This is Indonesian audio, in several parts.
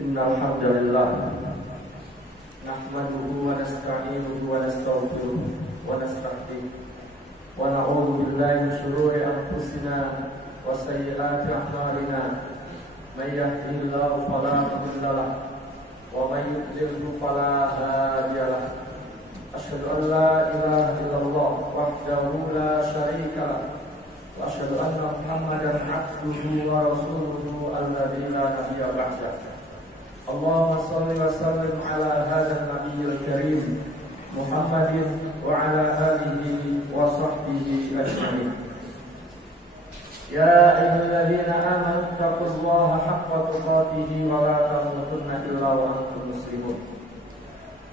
Innal hamdalillah nahmaduhu wa nasta'inuhu wa nastaghfiruh wa nasta'in wa na'udzu billahi min shururi anfusina wa sayyiati a'malina may yahdihillahu fala mudilla lahu wa may yudlil fala hadiya lahu asyhadu an la ilaha illallah wahdahu la syarika lahu wa asyhadu anna Muhammadan 'abduhu wa rasuluhu alladzi la nabiyya ba'dahu. Allahumma shalli wa sallim ala hadzal nabiyil karim Muhammadin wa ala alihi wa sahbihi ajma'in. Ya ayyuhalladzina amanu taqullaha haqqa tuqatih wa la tamutunna illa wa antum muslimun.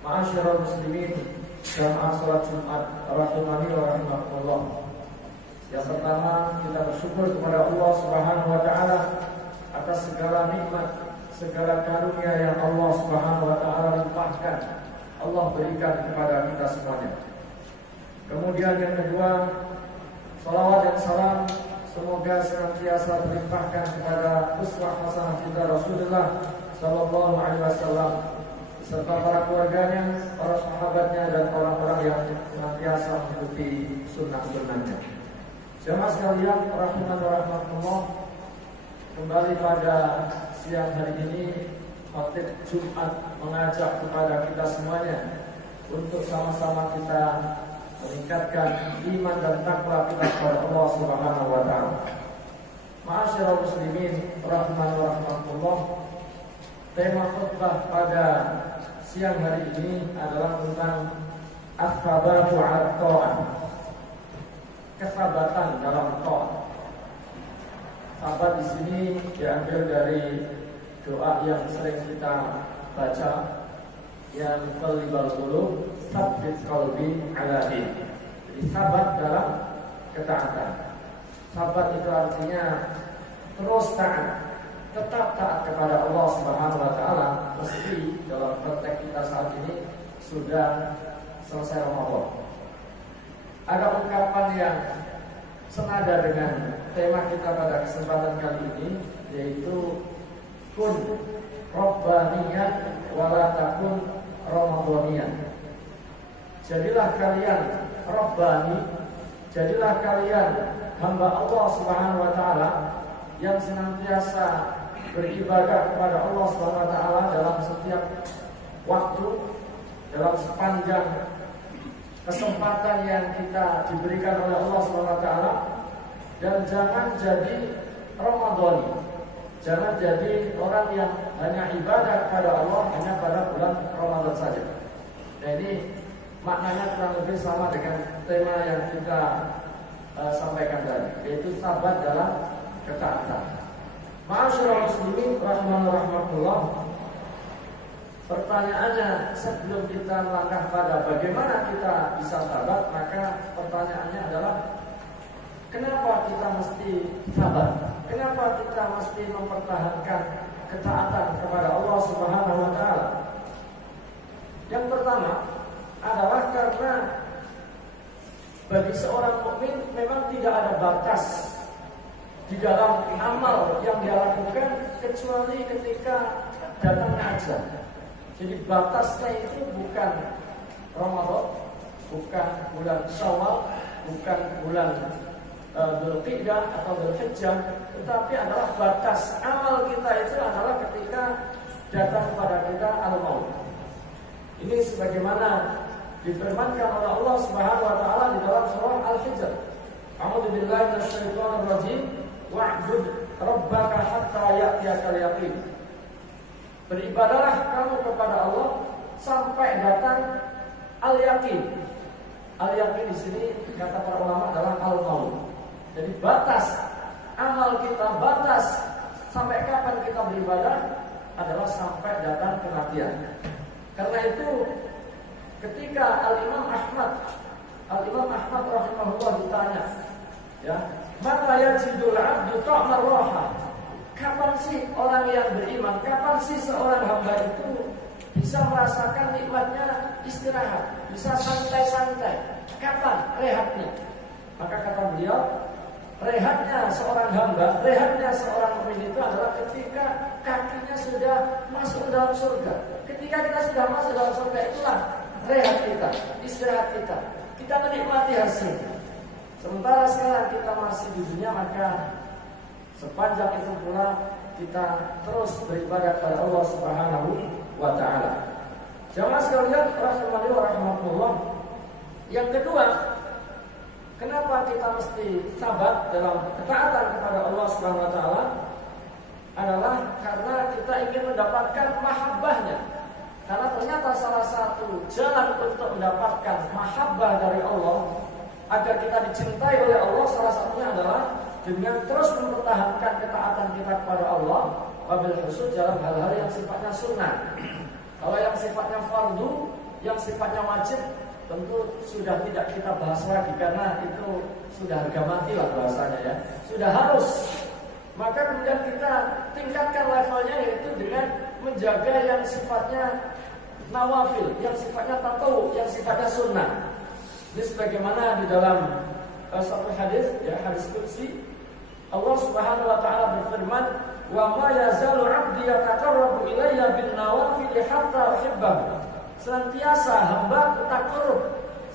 Ma'asyiral muslimin, jamaah salat Jumat rahimani wa rahimakumullah. Yang pertama, kita bersyukur kepada Allah Subhanahu wa taala atas segala nikmat, segala karunia yang Allah Subhanahu wa taala limpahkan, Allah berikan kepada kita semuanya. Kemudian yang kedua, salawat dan salam semoga senantiasa terlimpahkan kepada uswah hasanah kita Rasulullah sallallahu alaihi wasallam serta para keluarganya, para sahabatnya dan orang-orang yang senantiasa mengikuti sunnah-sunnahnya. Jemaah sekalian, rahimani wa rahimakumullah, kembali pada siang hari ini khotib Jumat mengajak kepada kita semuanya untuk sama-sama kita meningkatkan iman dan takwa kita kepada Allah Subhanahu wa taala. Ma'asyiral muslimin rahimani wa rahimakumullah, tema khutbah pada siang hari ini adalah tentang as-sabatu 'ala ta'ah, kesabatan dalam ta'ah. Sahabat di sini diambil dari doa yang sering kita baca, yang qalbal qulub tsabbit qalbi ala din. Jadi sabat dalam ketaatan. Sabat itu artinya terus taat, tetap taat kepada Allah Subhanahu wa taala meski dalam konteks kita saat ini sudah selesai Ramadan. Ada ungkapan yang senada dengan tema kita pada kesempatan kali ini, yaitu kun rabbaniyan wa la takun ramadhaniyan. Jadilah kalian rabbani, jadilah kalian hamba Allah Subhanahu wa taala yang senantiasa beribadah kepada Allah Subhanahu wa taala dalam setiap waktu, dalam sepanjang kesempatan yang kita diberikan oleh Allah Subhanahu wa taala, dan jangan jadi Ramadhani. Jangan jadi orang yang hanya ibadah kepada Allah hanya pada bulan Ramadan saja. Nah, ini maknanya kurang lebih sama dengan tema yang kita sampaikan tadi, yaitu sabat dalam ketaatan. Ma'asyiral muslimin rahimani wa rahimakumullah. Pertanyaannya, sebelum kita melangkah pada bagaimana kita bisa sabat, maka pertanyaannya adalah kenapa kita mesti sabar? Kenapa kita mesti mempertahankan ketaatan kepada Allah Subhanahu wa taala? Yang pertama adalah karena bagi seorang mukmin memang tidak ada batas di dalam amal yang dia lakukan kecuali ketika datang ajal. Jadi batasnya itu bukan Ramadan, bukan bulan Syawal, bukan bulan Dzulqa'dah atau Dzulhijjah, tetapi adalah batas amal kita itu adalah ketika datang kepada kita al-maut. Ini sebagaimana difirmankan oleh Allah Subhanahu wa taala di dalam surah Al-Hijr. A'udzu billahi minasyaitonir rajim. Wa'bud rabbaka hatta ya'tiyakal yaqin. Beribadahlah kamu kepada Allah sampai datang al-yaqin. Al-yaqin di sini kata para ulama adalah al-maut. Jadi batas amal kita, batas sampai kapan kita beribadah adalah sampai datang kematian. Karena itu ketika Al-Imam Ahmad rahimahullah ditanya, ya, mata yajidul abdu ta'mar raha. Kapan sih orang yang beriman, kapan sih seorang hamba itu bisa merasakan nikmatnya istirahat, bisa santai-santai? Kapan rehatnya? Maka kata beliau, Rehatnya seorang hamba, rehatnya seorang mukmin itu adalah ketika kakinya sudah masuk dalam surga. Ketika kita sudah masuk dalam surga, itulah rehat kita, istirahat kita. Kita menikmati hasilnya. Sementara sekarang kita masih di dunia, maka sepanjang itu pula kita terus beribadah kepada Allah Subhanahu wa taala. Jamaah sekalian, rahimani wa rahimakumullah. Yang kedua, kenapa kita mesti sabar dalam ketaatan kepada Allah Subhanahu wa taala adalah karena kita ingin mendapatkan mahabbahnya. Karena ternyata salah satu jalan untuk mendapatkan mahabbah dari Allah agar kita dicintai oleh Allah, salah satunya adalah dengan terus mempertahankan ketaatan kita kepada Allah, wabil khusus dalam hal-hal yang sifatnya sunnah. Kalau yang sifatnya fardu, yang sifatnya wajib, tentu sudah tidak kita bahas lagi karena itu sudah harga mati lah bahasanya ya. Sudah harus. Maka kemudian kita tingkatkan levelnya, yaitu dengan menjaga yang sifatnya nawafil, yang sifatnya tatawu, yang sifatnya sunnah. Ini sebagaimana di dalam satu hadis, ya, hadis qudsi, Allah Subhanahu wa taala berfirman, "Wa ma yazalu 'abdi yataqarrabu ilayya bin nawafil hatta uhibbahu." Senantiasa hamba taqarrub,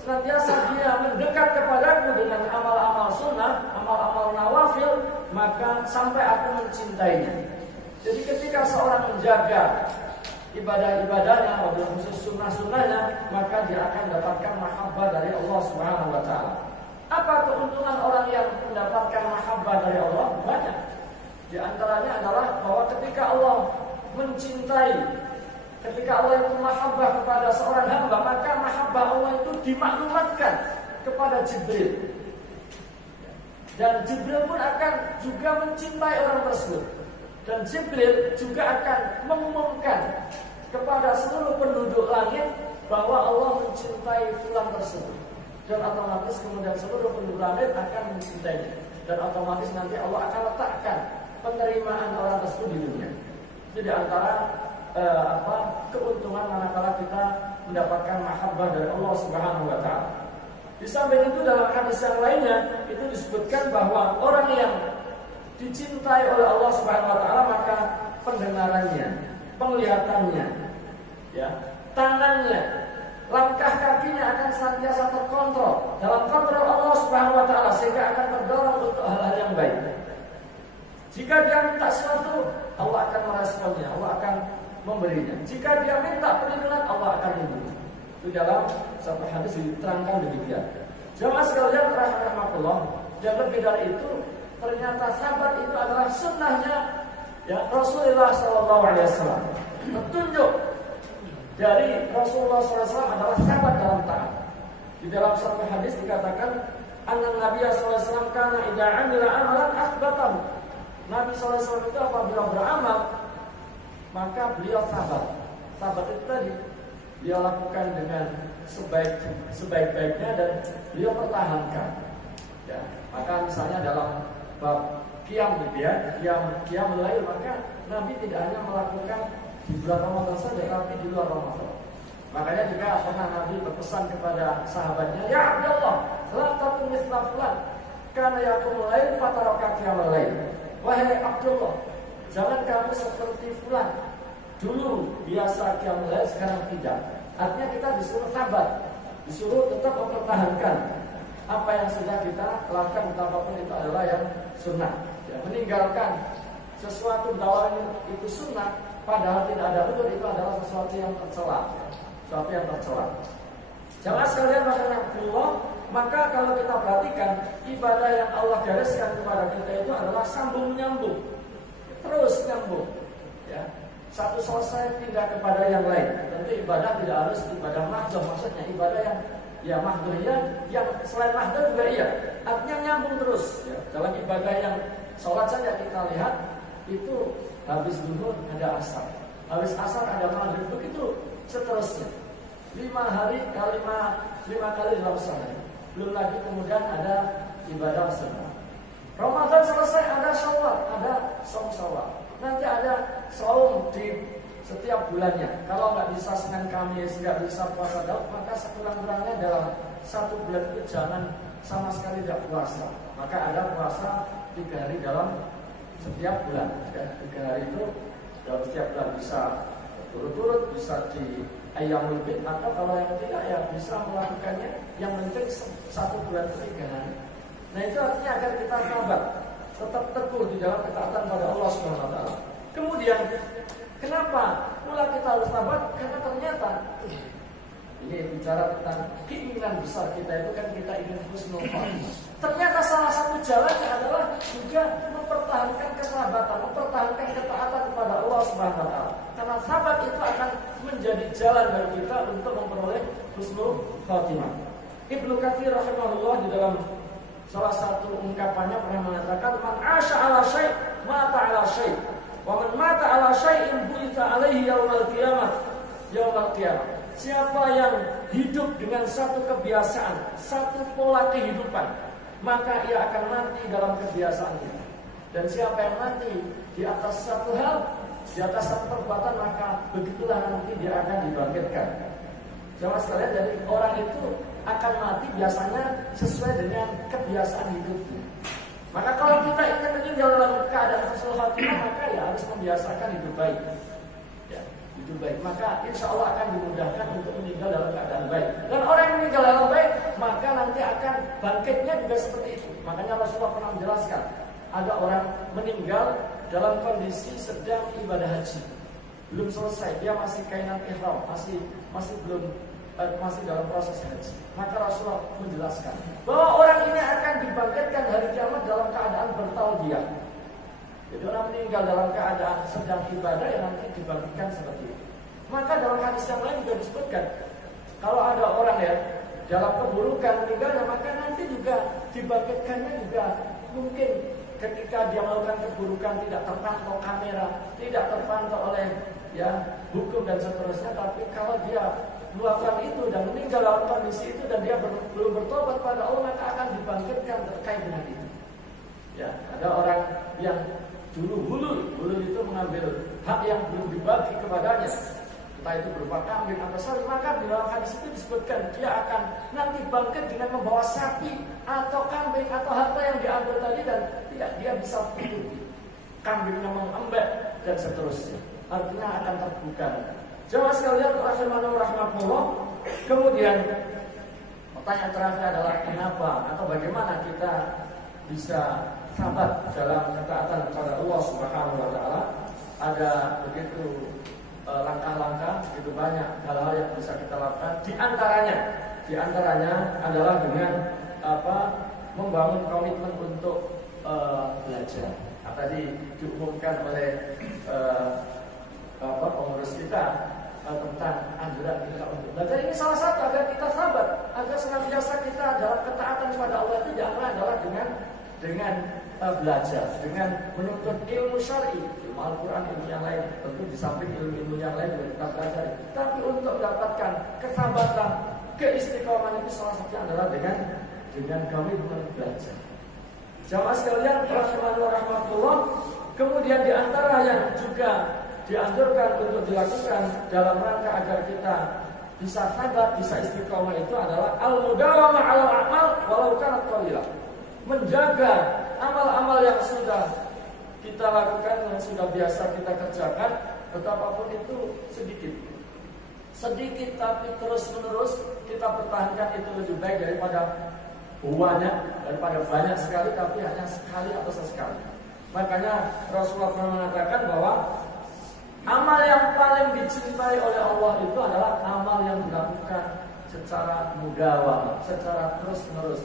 senantiasa dia mendekat kepadaku dengan amal-amal sunnah, amal-amal nawafil, maka sampai aku mencintainya. Jadi ketika seorang menjaga ibadah-ibadahnya, wabil khusus sunnah-sunnahnya, maka dia akan mendapatkan mahabbah dari Allah Subhanahu wa taala. Apa keuntungan orang yang mendapatkan mahabbah dari Allah? Banyak. Di antaranya adalah bahwa ketika Allah mencintai, ketika Allah itu mahabbah kepada seorang hamba, maka mahabbah Allah itu dimaklumatkan kepada Jibril. Dan Jibril pun akan juga mencintai orang tersebut. Dan Jibril juga akan mengumumkan kepada seluruh penduduk langit bahwa Allah mencintai fulan tersebut. Dan otomatis kemudian seluruh penduduk langit akan mencintainya. Dan otomatis nanti Allah akan letakkan penerimaan orang tersebut di dunia. Jadi antara keuntungan manakala kita mendapatkan mahabbah dari Allah Subhanahu wa taala. Di samping itu dalam hadis yang lainnya itu disebutkan bahwa orang yang dicintai oleh Allah Subhanahu wa taala, maka pendengarannya, penglihatannya, ya, tangannya, langkah kakinya akan senantiasa terkontrol dalam kontrol Allah Subhanahu wa taala, sehingga akan terdorong untuk hal-hal yang baik. Jika dia minta sesuatu, Allah akan meresponnya, Allah akan memberinya. Jika dia minta perlindungan, Allah akan lindungi. Itu dalam satu hadis diterangkan demikian. Jamaah sekalian rahimakumullah, dan lebih dari itu, ternyata sabar itu adalah sunnahnya ya Rasulullah SAW. Petunjuk dari Rasulullah SAW adalah sabar dalam taat. Di dalam satu hadis dikatakan, anna Nabi SAW kana idza amila amalan akhbatahu. Nabi SAW itu apabila beramal, maka beliau sabar. Sabar itu tadi dia lakukan dengan sebaik-baiknya dan beliau pertahankan. Ya, maka misalnya dalam bab qiyam gitu ya, qiyam lail, maka Nabi tidak hanya melakukan di bulan Ramadan saja, tapi di luar Ramadan. Makanya juga pernah Nabi berpesan kepada sahabatnya, ya Abdullah, la takun mithla fulan, kana yaqumul lail fataraka qiyamul lail. Wahai Abdullah, jangan kamu seperti fulan. Dulu biasa qiyamul lail, sekarang tidak. Artinya kita disuruh sabar, disuruh tetap mempertahankan apa yang sudah kita lakukan, betapapun itu adalah yang sunnah. Ya, meninggalkan sesuatu bahwa itu sunnah, padahal tidak ada udur, itu adalah sesuatu yang tercela. Sesuatu yang tercela. Jamaah sekalian rahimakumullah, maka kalau kita perhatikan ibadah yang Allah gariskan kepada kita itu adalah sambung nyambung, terus nyambung. Ya, satu selesai pindah kepada yang lain. Tentu ibadah tidak harus ibadah mahdoh, maksudnya ibadah yang ya mahdohnya yang selain mahdoh juga iya. Artinya nyambung terus. Ya, dalam ibadah yang sholat saja kita lihat itu habis zuhur ada asar, habis asar ada maghrib, begitu seterusnya. 5 kali dalam sehari. Belum lagi kemudian ada ibadah sunnah. Ramadan selesai ada syawal, ada saum syawal. Nanti ada saum di setiap bulannya. Kalau nggak bisa Senin Kamis, nggak bisa puasa Daud, maka sekurang-kurangnya dalam 1 bulan itu jangan sama sekali tidak puasa. Maka ada puasa 3 hari dalam setiap bulan. Ya, 3 hari itu dalam setiap bulan bisa turut-turut, bisa di Ayyamul Bid, atau kalau yang tidak ya bisa melakukannya. Yang penting 1 bulan itu 3 hari. Nah itu artinya agar kita sabar, tetap teguh di dalam ketaatan pada Allah Subhanahu wa taala. Kemudian kenapa pula kita harus sabar? Karena ternyata ini bicara tentang keinginan besar kita itu kan kita ingin husnul khotimah. Ternyata salah satu jalannya adalah juga mempertahankan kesahabatan, mempertahankan ketaatan kepada Allah Subhanahu wa taala. Karena sahabat itu akan menjadi jalan bagi kita untuk memperoleh husnul khotimah. Ibnu Katsir rahimahullah di dalam salah satu ungkapannya pernah mengatakan, "Man 'asha 'ala syai' mata 'ala syai', wa man mata 'ala syai'in bu'itsa 'alaihi yaumil qiyamah." Siapa yang hidup dengan satu kebiasaan, satu pola kehidupan, maka ia akan mati dalam kebiasaan itu. Dan siapa yang mati di atas satu hal, di atas satu perbuatan, maka begitulah nanti dia akan dibangkitkan. Jamaah sekalian, jadi orang itu akan mati biasanya sesuai dengan kebiasaan hidupnya. Maka kalau kita ingin meninggal dalam keadaan husnul khotimah, maka ya harus membiasakan hidup baik. Ya, hidup baik. Maka insya Allah akan dimudahkan untuk meninggal dalam keadaan baik. Dan orang yang meninggal dalam baik, maka nanti akan bangkitnya juga seperti itu. Makanya Rasulullah pernah menjelaskan, ada orang meninggal dalam kondisi sedang ibadah haji, belum selesai, dia masih kainan ihram, masih dalam proses haji. Maka Rasulullah menjelaskan bahwa orang ini akan dibangkitkan hari kiamat dalam keadaan bertalbiyah. Jadi orang meninggal dalam keadaan sedang ibadah yang nanti dibangkitkan seperti itu. Maka dalam hadis yang lain juga disebutkan, kalau ada orang ya dalam keburukan meninggalnya, maka nanti juga dibangkitkannya juga mungkin ketika dia melakukan keburukan tidak terpantau kamera, tidak terpantau oleh ya hukum dan seterusnya. Tapi kalau dia melakukan itu dan meninggal dalam kondisi itu dan dia belum bertobat pada Allah, maka akan dibangkitkan terkait dengan itu. Ya, ada orang yang dulu hulul itu mengambil hak yang belum dibagi kepadanya, entah itu berupa kambing atau sapi, maka di dalam hadis itu disebutkan dia akan nanti bangkit dengan membawa sapi atau kambing atau harta yang diambil tadi dan tidak dia bisa tutupi. Kambingnya mengembek dan seterusnya. Artinya akan terbuka. Jemaah sekalian rahimahullah. Kemudian pertanyaan terakhir adalah kenapa atau bagaimana kita bisa sabar dalam ketaatan kepada Allah Subhanahu wa taala. Ada begitu langkah-langkah, begitu banyak hal-hal yang bisa kita lakukan. Di antaranya adalah dengan membangun komitmen untuk belajar. Tadi diumumkan oleh pengurus kita tentang anjuran kita untuk belajar. Ini salah satu agar kita sabar, agar senantiasa kita dalam ketaatan kepada Allah itu jangan adalah dengan belajar, dengan menuntut ilmu syar'i, ilmu Al-Quran, ilmu yang lain. Tentu di samping ilmu yang lain juga kita pelajari. Tapi untuk mendapatkan kesabaran, keistiqomahan itu salah satunya adalah dengan komitmen belajar. Jamaah sekalian rahmatullah. Kemudian di antara yang juga dianjurkan untuk dilakukan dalam rangka agar kita bisa sabar, bisa istiqomah itu adalah al-mudawamah 'alal a'mal walau kanat qalilah. Menjaga amal-amal yang sudah kita lakukan, yang sudah biasa kita kerjakan, betapapun itu sedikit tapi terus-menerus kita pertahankan, itu lebih baik daripada banyak sekali tapi hanya sekali atau sesekali. Makanya Rasulullah pernah mengatakan bahwa amal yang paling dicintai oleh Allah itu adalah amal yang dilakukan secara mudawamah, secara terus-menerus,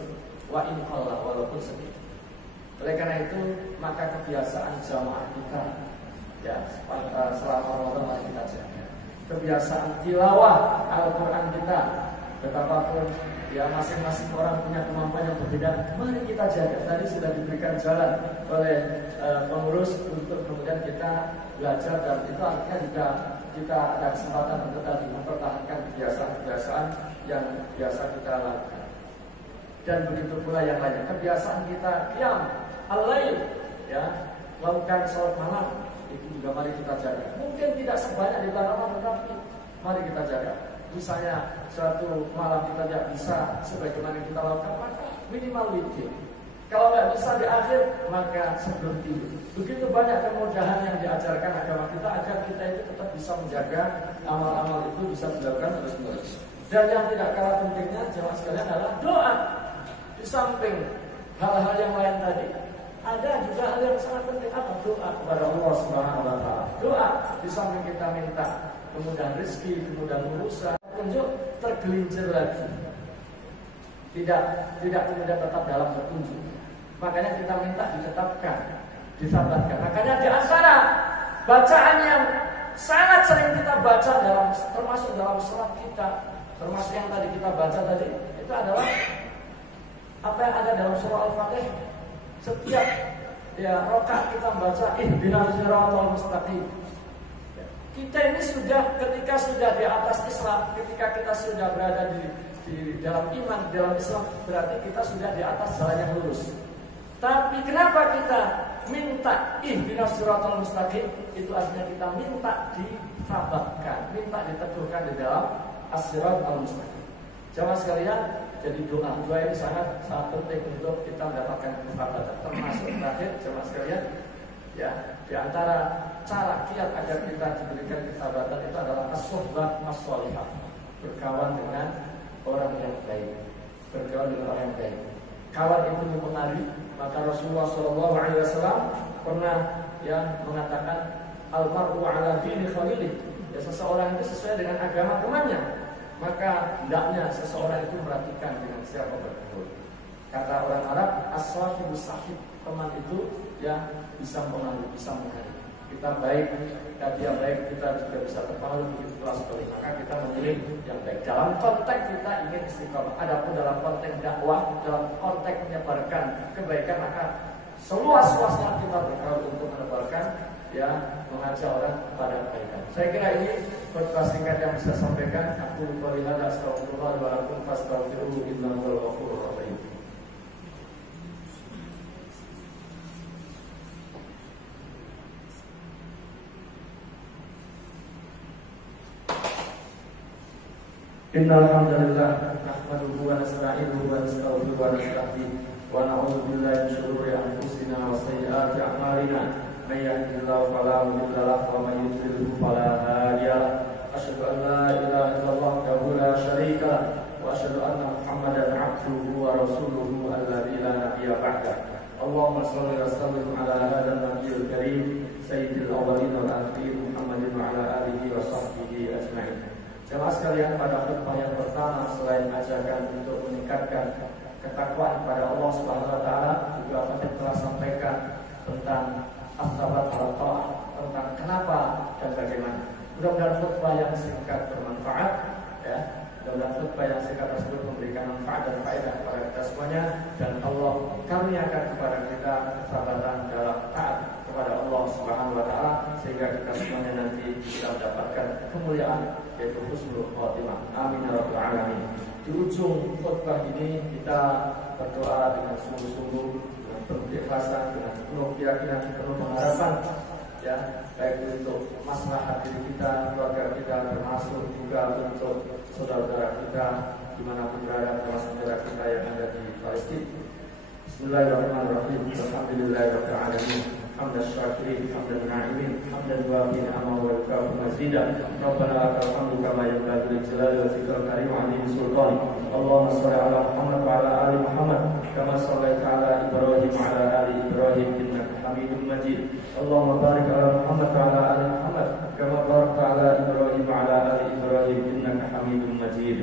wa in qalla, walaupun sedikit. Oleh karena itu, maka kebiasaan jamaah kita ya selama Ramadan mari kita jaga. Kebiasaan tilawah Al-Qur'an kita, betapapun ya masing-masing orang punya kemampuan yang berbeda, mari kita jaga. Tadi sudah diberikan jalan oleh pengurus untuk kemudian kita belajar, dan itu artinya juga kita ada kesempatan untuk tadi mempertahankan kebiasaan-kebiasaan yang biasa kita lakukan. Dan begitu pula yang lainnya, kebiasaan kita qiyam al-lail, ya, melakukan sholat malam, itu juga mari kita jaga. Mungkin tidak sebanyak di bulan Ramadan, tetapi mari kita jaga. Misalnya suatu malam kita tidak bisa sebagaimana kita lakukan, maka minimal witir. Kalau nggak bisa di akhir, maka sebelum tidur. Begitu banyak kemudahan yang diajarkan agama kita agar kita itu tetap bisa menjaga amal-amal itu bisa dilakukan terus-menerus. Dan yang tidak kalah pentingnya jemaah sekalian adalah doa. Di samping hal-hal yang lain tadi, ada juga hal yang sangat penting, apa? Doa kepada Allah Subhanahu wa taala. Doa di samping kita minta kemudahan rezeki, kemudahan urusan, petunjuk, tergelincir lagi. Tidak kemudian tetap dalam petunjuk. Makanya kita minta ditetapkan, disabarkan. Makanya di antara bacaan yang sangat sering kita baca termasuk dalam sholat kita, termasuk yang tadi kita baca tadi, itu adalah apa yang ada dalam surah Al-Fatihah. Setiap rakaat kita baca ihdinas siratal mustaqim. Kita ini ketika sudah di atas Islam, ketika kita sudah berada di dalam iman, dalam Islam, berarti kita sudah di atas jalan yang lurus. Tapi kenapa kita minta ihdinas siratal mustaqim? Itu artinya kita minta disabarkan, minta diteguhkan di dalam as-siratal mustaqim. Jamaah sekalian, jadi doa ini sangat penting untuk kita mendapatkan kesabatan. Termasuk terakhir jamaah sekalian, ya, di antara cara kiat agar kita diberikan kesabatan itu adalah as-suhbah as-shalihah, berkawan dengan orang yang baik, bergaul dengan orang yang baik. Kawan itu mempengaruhi. Maka Rasulullah SAW pernah mengatakan al-mar'u ala dini khalilih. Ya, seseorang itu sesuai dengan agama temannya. Maka hendaknya seseorang itu perhatikan dengan siapa bergaul. Kata orang Arab, as-sahibu sahib, teman itu bisa mempengaruhi, bisa menghargai. Kita baik, dia baik, kita juga bisa terpengaruh begitu pula sebaliknya. Maka kita memilih yang baik. Dalam konteks kita ingin istiqomah. Adapun dalam konteks dakwah, dalam konteks menyebarkan kebaikan, maka seluas-luasnya kita bergaul untuk menebarkan, mengajak orang kepada kebaikan. Saya kira ini khutbah singkat yang bisa saya sampaikan. Aku berilah astagfirullah wa lakum fastaghfiruhu innahu huwal ghafurur rahim. Innal hamdalillah nahmaduhu wa nasta'inuhu wa nastaghfiruhu wa nastahdiih wa na'udzu billahi min shururi anfusina wa sayyiati a'malina may yahdihillahu fala mudilla lahu wa may yudlil fala hadiya lahu asyhadu an la ilaha illallah wahdahu la syarika lahu wa asyhadu anna Muhammadan 'abduhu wa rasuluhu alladzi la nabiyya ba'da. Allahumma shalli wa sallim ala hadzal nabiyil karim sayyidil awwalin wal akhirin Muhammadin wa ala alihi wa sahbihi ajma'in. Jemaah sekalian, pada khutbah yang pertama selain ajakan untuk meningkatkan ketakwaan kepada Allah Subhanahu wa taala, juga Fatih telah sampaikan tentang as-sabat ala ta'ah, tentang kenapa dan bagaimana. Mudah-mudahan khutbah yang singkat bermanfaat, mudah-mudahan khutbah yang singkat tersebut memberikan manfaat dan faedah kepada kita semuanya, dan Allah karuniakan kepada kita kesabatan dalam taat kepada Allah Subhanahu wa taala, sehingga kita semuanya nanti bisa mendapatkan kemuliaan, yaitu husnul khotimah. Amin ya rabbal alamin. Di ujung khutbah ini kita berdoa dengan sungguh-sungguh, dengan penuh keikhlasan, dengan penuh keyakinan, penuh pengharapan, baik untuk maslahat diri kita, keluarga kita, termasuk juga untuk saudara-saudara kita dimanapun berada, termasuk saudara kita yang ada di Palestina. Bismillahirrahmanirrahim. Alhamdulillahirabbil alamin. Hamdan syakirin, hamdan na'imin, hamdan wafi ni'amahu wa yukafu mazida. Rabbana lakal hamdu kama yanbaghi li jalali wajhikal karim wa 'azimi sultanik. Allahumma shalli ala Muhammad wa ala ali Muhammad kama shallaita ala Ibrahim wa ala ali Ibrahim innaka Hamidum Majid. Allahumma barik ala Muhammad wa ala ali Muhammad kama barakta ala Ibrahim wa ala ali Ibrahim innaka Hamidum Majid.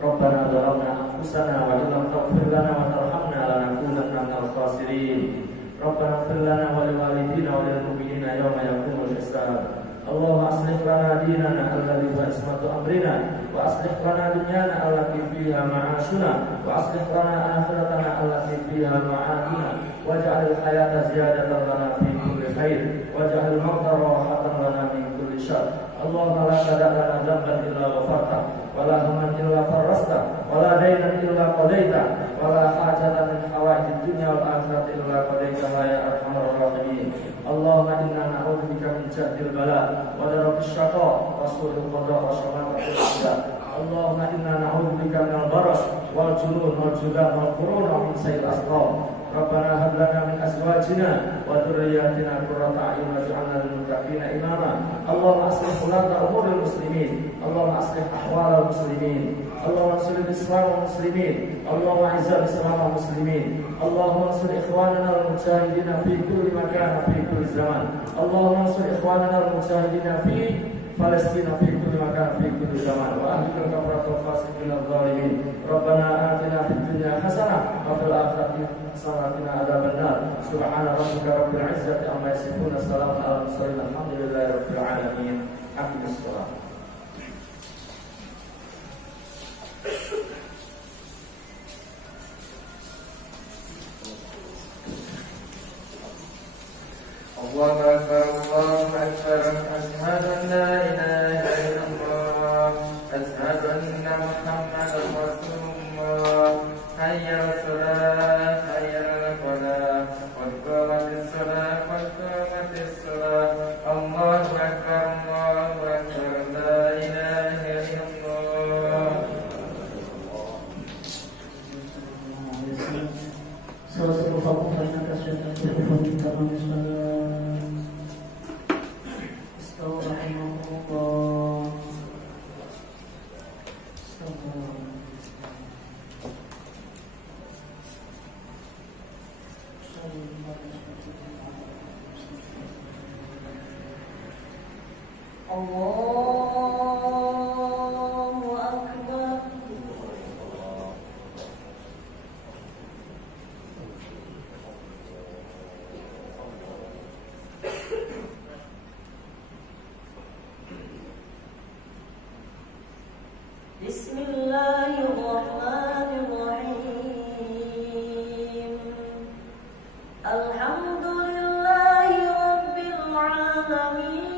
Rabbana zalamna anfusana wa illam taghfir lana wa tarhamna lanakunanna minal khasirin. Rabbana ighfir lana wa liwalidina wa lil mu'minina yawma yaqumul hisab. Allahumma aslih lana dinana alladhi huwa ismatu amrina wa aslih lana dunyana allati fiha ma'ashuna wa aslih lana akhiratana allati fiha ma'aduna waj'al al-hayata ziyadatan lana fi kulli khair waj'al al-mauta rahatan lana min kulli syarr. Allahumma la tada' lana dzamban illa ghafarta wa la hamman illa farrasta wa la daynan illa qadaita wa la hajatan min hawaijid dunya wal akhirati illa qadaita ya arhamar rahimin. Allahumma inna na'udzubika min jahdil bala wa darakis syaqa wa su'il qada wa syamatatil a'da. Allahumma inna na'udzubika minal baras wal junun wal judan wal qurun wa min sayyi'il asqam. Rabbana hab lana min azwajina wa dhurriyyatina qurrata a'yun waj'alna lil muttaqina imama. Allahumma aslih ulata umuril muslimin. Allahumma aslih ahwalal muslimin. Allahumma ansur al-islam wal muslimin. Allahumma izzil islam wal muslimin. Allahumma ansur ikhwanana al-mujahidin fi kulli makan fi kulli zaman. Allahumma ansur ikhwanana al-mujahidin fi Palestina fi kulli makan fi kulli zaman wa ahlil kafaratul fasiqin adh-dhalimin. Rabbana atina fid dunya hasanah wa fil akhirati hasanah wa qina adzabannar. Subhana rabbika rabbil izzati amma yasifun. Assalamu alal mursalin. Alhamdulillahi rabbil alamin. Aqimus shalah. Allahu akbar, Allahu akbar. Asyhadu an la ilaha illallah, asyhadu anna Muhammadar Rasulullah. Hayya 'alas shalah, hayya 'alal falah, qad qamatis shalah, qad qamatis shalah. Allahu akbar, Allahu akbar. La ilaha illallah. Salah satu fakultas yang kasihkan berhubung kita manusia. Allahu Akbar. Bismillahirrahmanirrahim. Alhamdulillahi rabbil alamin.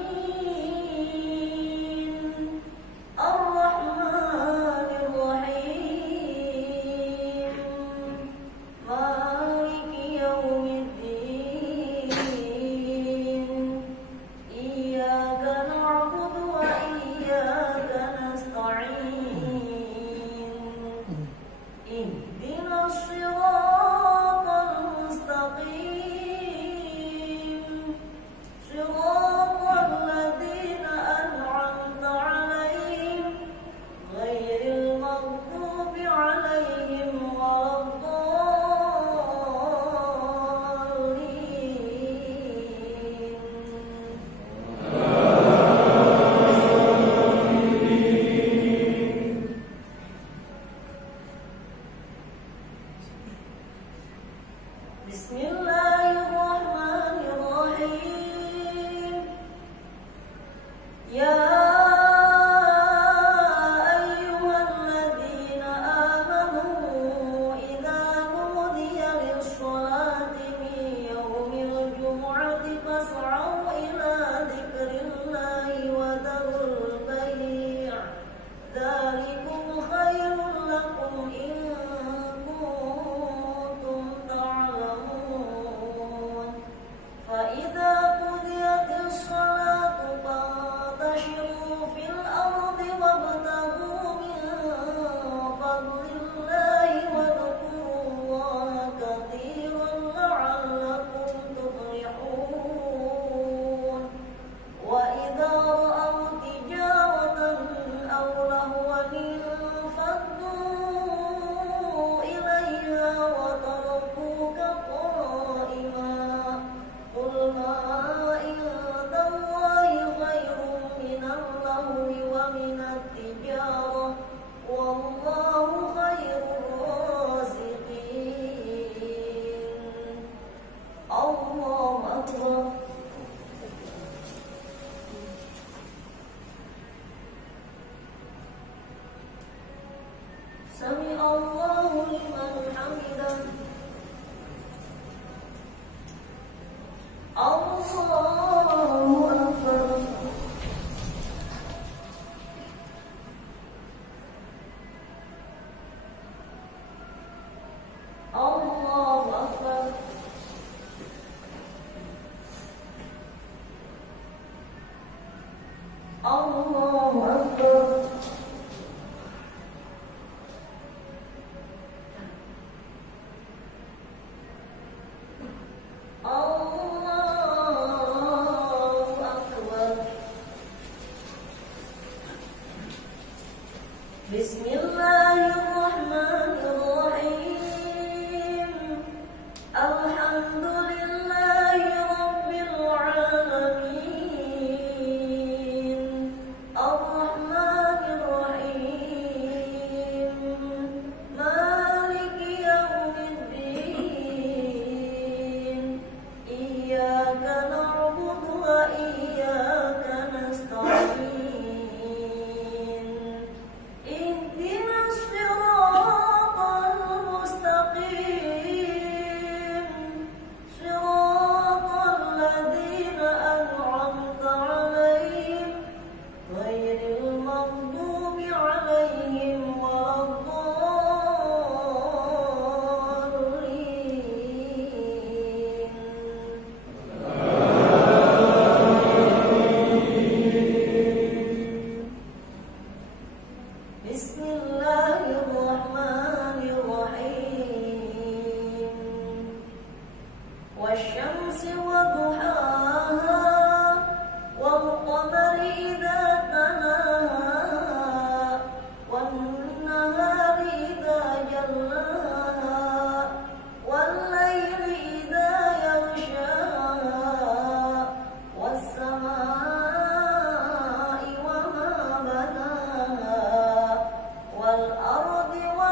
Sami Allahu liman hamidah. Allahu Akbar. Bismillahirrahmanirrahim. Alhamdulillahi rabbil alamin. Ar-Rahmanir Rahim. Maliki yaumiddin. Iyyaka na'budu wa iyyaka nasta'in. Ihdinas siratal mustaqim. Siratal ladzina an'amta 'alaihim ghairil maghdubi 'alaihim waladdallin. Bismillahirrahmanirrahim. Wasyamsi waduhaha wal qamari idza talaha wan nahari idza jallaha wal laili idza yaghshaha was samaa'i wa ma banaha wal ardi wa